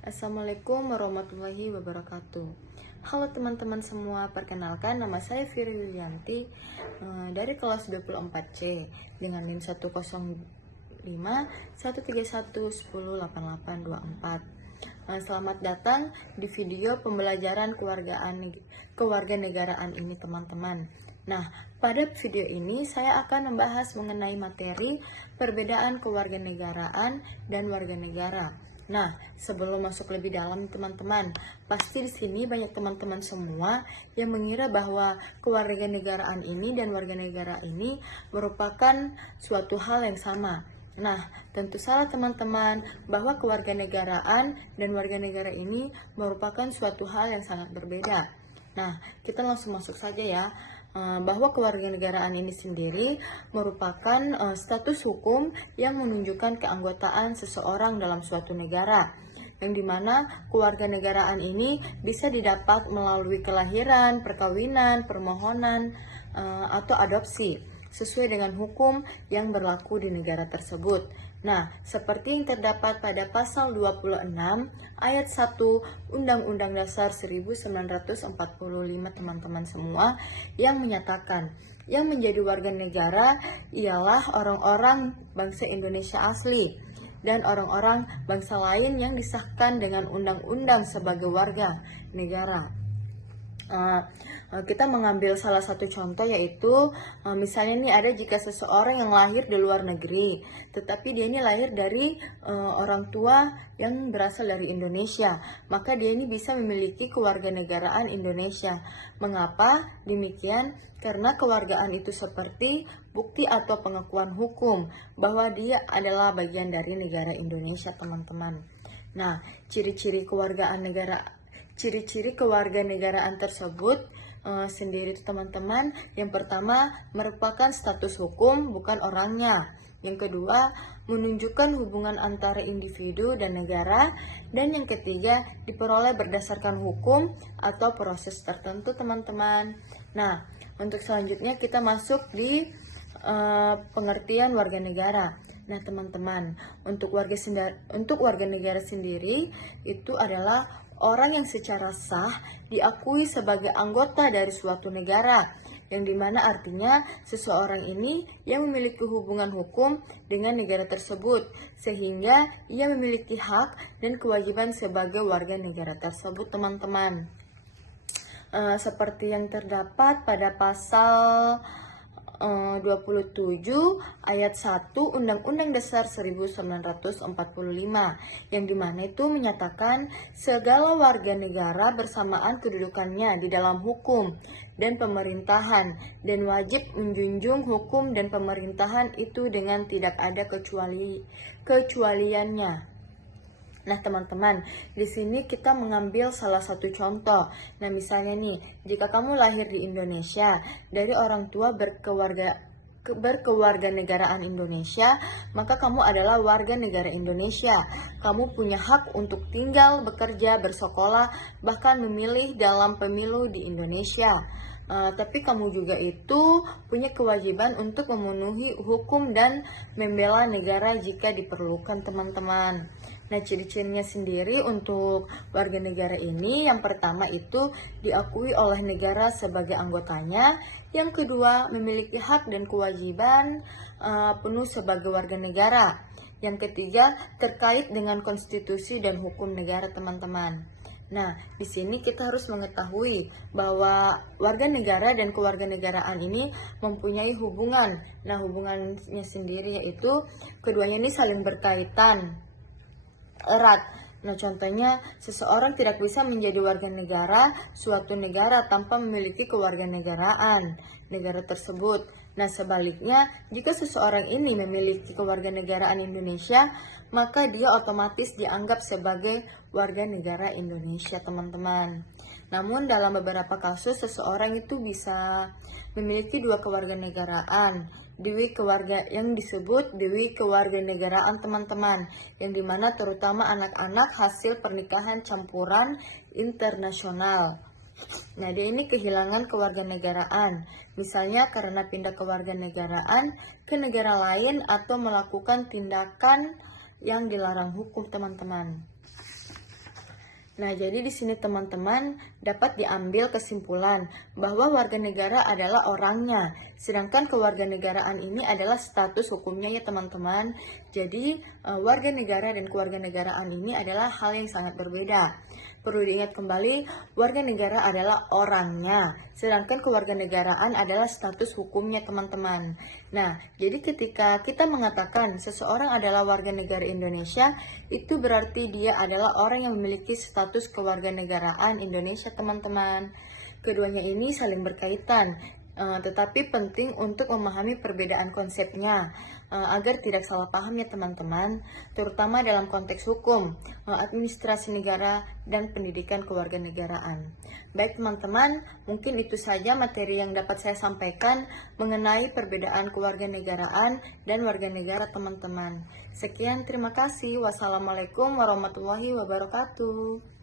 Assalamualaikum warahmatullahi wabarakatuh. Halo teman-teman semua, perkenalkan nama saya Firi Yulianti dari kelas 24C dengan NIM 105 131 10 88 24. Selamat datang di video pembelajaran kewarganegaraan ini teman-teman. Nah, pada video ini saya akan membahas mengenai materi perbedaan kewarganegaraan dan warga negara. Nah, sebelum masuk lebih dalam teman-teman, pasti di sini banyak teman-teman semua yang mengira bahwa kewarganegaraan ini dan warga negara ini merupakan suatu hal yang sama. Nah, tentu salah teman-teman, bahwa kewarganegaraan dan warga negara ini merupakan suatu hal yang sangat berbeda. Nah, kita langsung masuk saja ya. Bahwa kewarganegaraan ini sendiri merupakan status hukum yang menunjukkan keanggotaan seseorang dalam suatu negara, yang dimana kewarganegaraan ini bisa didapat melalui kelahiran, perkawinan, permohonan, atau adopsi sesuai dengan hukum yang berlaku di negara tersebut. Nah, seperti yang terdapat pada pasal 26 ayat 1 Undang-Undang Dasar 1945 teman-teman semua, yang menyatakan yang menjadi warga negara ialah orang-orang bangsa Indonesia asli dan orang-orang bangsa lain yang disahkan dengan undang-undang sebagai warga negara. Kita mengambil salah satu contoh, yaitu misalnya nih ada jika seseorang yang lahir di luar negeri, tetapi dia ini lahir dari orang tua yang berasal dari Indonesia, maka dia ini bisa memiliki kewarganegaraan Indonesia. Mengapa demikian? Karena kewargaan itu seperti bukti atau pengakuan hukum bahwa dia adalah bagian dari negara Indonesia, teman-teman. Nah, ciri-ciri kewarganegaraan tersebut sendiri teman-teman, yang pertama merupakan status hukum, bukan orangnya. Yang kedua, menunjukkan hubungan antara individu dan negara. Dan yang ketiga, diperoleh berdasarkan hukum atau proses tertentu, teman-teman. Nah, untuk selanjutnya kita masuk di pengertian warga negara. Nah, teman-teman, untuk warga negara sendiri itu adalah orang yang secara sah diakui sebagai anggota dari suatu negara, yang dimana artinya seseorang ini yang memiliki hubungan hukum dengan negara tersebut, sehingga ia memiliki hak dan kewajiban sebagai warga negara tersebut, teman-teman. Seperti yang terdapat pada pasal 27 ayat 1 Undang-Undang Dasar 1945, yang dimana itu menyatakan segala warga negara bersamaan kedudukannya di dalam hukum dan pemerintahan, dan wajib menjunjung hukum dan pemerintahan itu dengan tidak ada kecualiannya. Nah, teman-teman, di sini kita mengambil salah satu contoh. Nah, misalnya nih, jika kamu lahir di Indonesia dari orang tua berkewarganegaraan Indonesia, maka kamu adalah warga negara Indonesia. Kamu punya hak untuk tinggal, bekerja, bersekolah, bahkan memilih dalam pemilu di Indonesia. Tapi kamu juga itu punya kewajiban untuk memenuhi hukum dan membela negara jika diperlukan, teman-teman. Nah, ciri-cirinya sendiri untuk warga negara ini, yang pertama itu diakui oleh negara sebagai anggotanya. Yang kedua, memiliki hak dan kewajiban penuh sebagai warga negara. Yang ketiga, terkait dengan konstitusi dan hukum negara, teman-teman. Nah, di sini kita harus mengetahui bahwa warga negara dan kewarganegaraan ini mempunyai hubungan. Nah, hubungannya sendiri yaitu keduanya ini saling berkaitan erat. Nah, contohnya seseorang tidak bisa menjadi warga negara suatu negara tanpa memiliki kewarganegaraan negara tersebut. Nah, sebaliknya, jika seseorang ini memiliki kewarganegaraan Indonesia, maka dia otomatis dianggap sebagai warga negara Indonesia, teman-teman. Namun, dalam beberapa kasus seseorang itu bisa memiliki dua kewarganegaraan, yang disebut dewi kewarganegaraan, teman-teman, yang dimana terutama anak-anak hasil pernikahan campuran internasional. Nah, dia ini kehilangan kewarganegaraan, misalnya karena pindah kewarganegaraan ke negara lain atau melakukan tindakan yang dilarang hukum, teman-teman. Nah, jadi di sini teman-teman dapat diambil kesimpulan bahwa warga negara adalah orangnya, sedangkan kewarganegaraan ini adalah status hukumnya ya teman-teman. Jadi, warga negara dan kewarganegaraan ini adalah hal yang sangat berbeda. Perlu diingat kembali, warga negara adalah orangnya, sedangkan kewarganegaraan adalah status hukumnya teman-teman. Nah, jadi ketika kita mengatakan seseorang adalah warga negara Indonesia, itu berarti dia adalah orang yang memiliki status kewarganegaraan Indonesia teman-teman. Keduanya ini saling berkaitan, tetapi penting untuk memahami perbedaan konsepnya agar tidak salah paham ya teman-teman, terutama dalam konteks hukum, administrasi negara, dan pendidikan kewarganegaraan. Baik teman-teman, mungkin itu saja materi yang dapat saya sampaikan mengenai perbedaan kewarganegaraan dan warga negara teman-teman. Sekian, terima kasih. Wassalamualaikum warahmatullahi wabarakatuh.